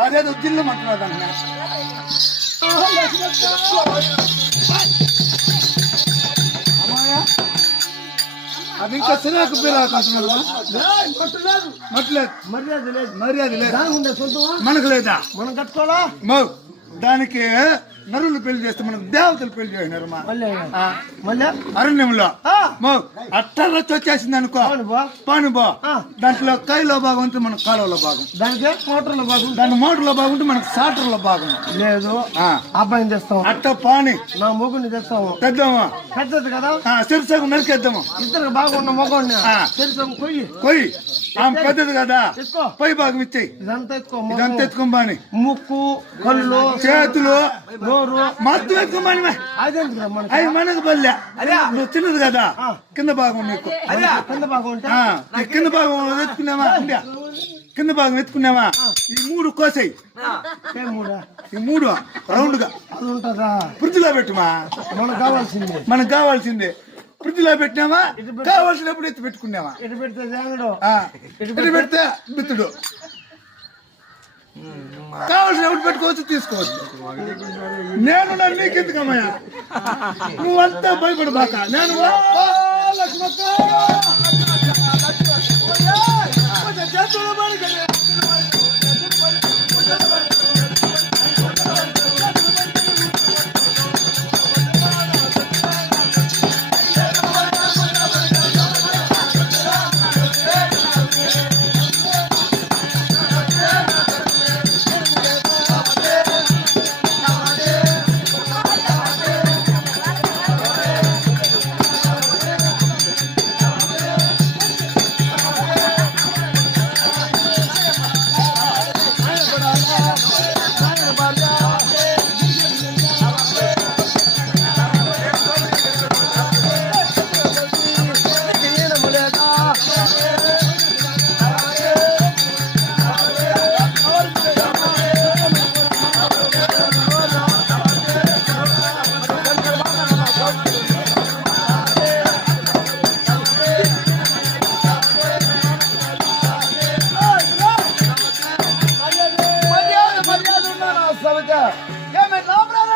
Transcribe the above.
అదేదో జిల్లు మాట్లాడదాం అది ఇంకా సినాకు మర్యాద లేదు మనకు లేదా మనం కట్టుకోవాలా దానికి నరులు పెళ్లి చేస్తే మనకు దేవతలు పెళ్లి చేసినారు అరణ్యంలో అట్టరొచ్చి వచ్చేసింది అనుకో పాను బా దాంట్లో కైలో భాగం ఉంటే మనకు కాలువలో భాగం దానికి మోటార్లో భాగం దాని మోటార్లో బాగుంటే మనకు సాటర్లో భాగం లేదు అబ్బాయిని తెస్తాం అట్ట పాని నా మొగుడిని తెస్తాము తెద్దాము పెద్దది కదా సిరిసగం మెలికేద్దాము ఇద్దరు బాగున్న మొగోడిని సిరిసగం కొయ్యి పెద్దది కదా పై భాగం ఇచ్చేయి ఇదంతా ఎత్తుకోబాని ముక్కు కళ్ళు చేతులు మొత్తం ఎత్తుకోబాని అవి మనకు బల్లె నువ్వు తిన్నది కదా కింద భాగం నీకు కింద భాగం ఎత్తుకున్నావా కింద భాగం ఎత్తుకున్నావా ఈ మూడు కోసాయి ఈ మూడు రౌండ్ గా ఫ్రిడ్జ్ లో పెట్టుమా మనకు కావాల్సిందే ఫ్రిడ్జ్ లో పెట్టినావా కావాల్సినప్పుడు ఎత్తి పెట్టుకున్నావా ఎటు పెడితే బిత్తుడు కావాల్సినప్పుడు పెట్టుకోవచ్చు తీసుకోవచ్చు నేను నీకెందుకమ్మయ్యా నువ్వంతా భయపడబాక నేను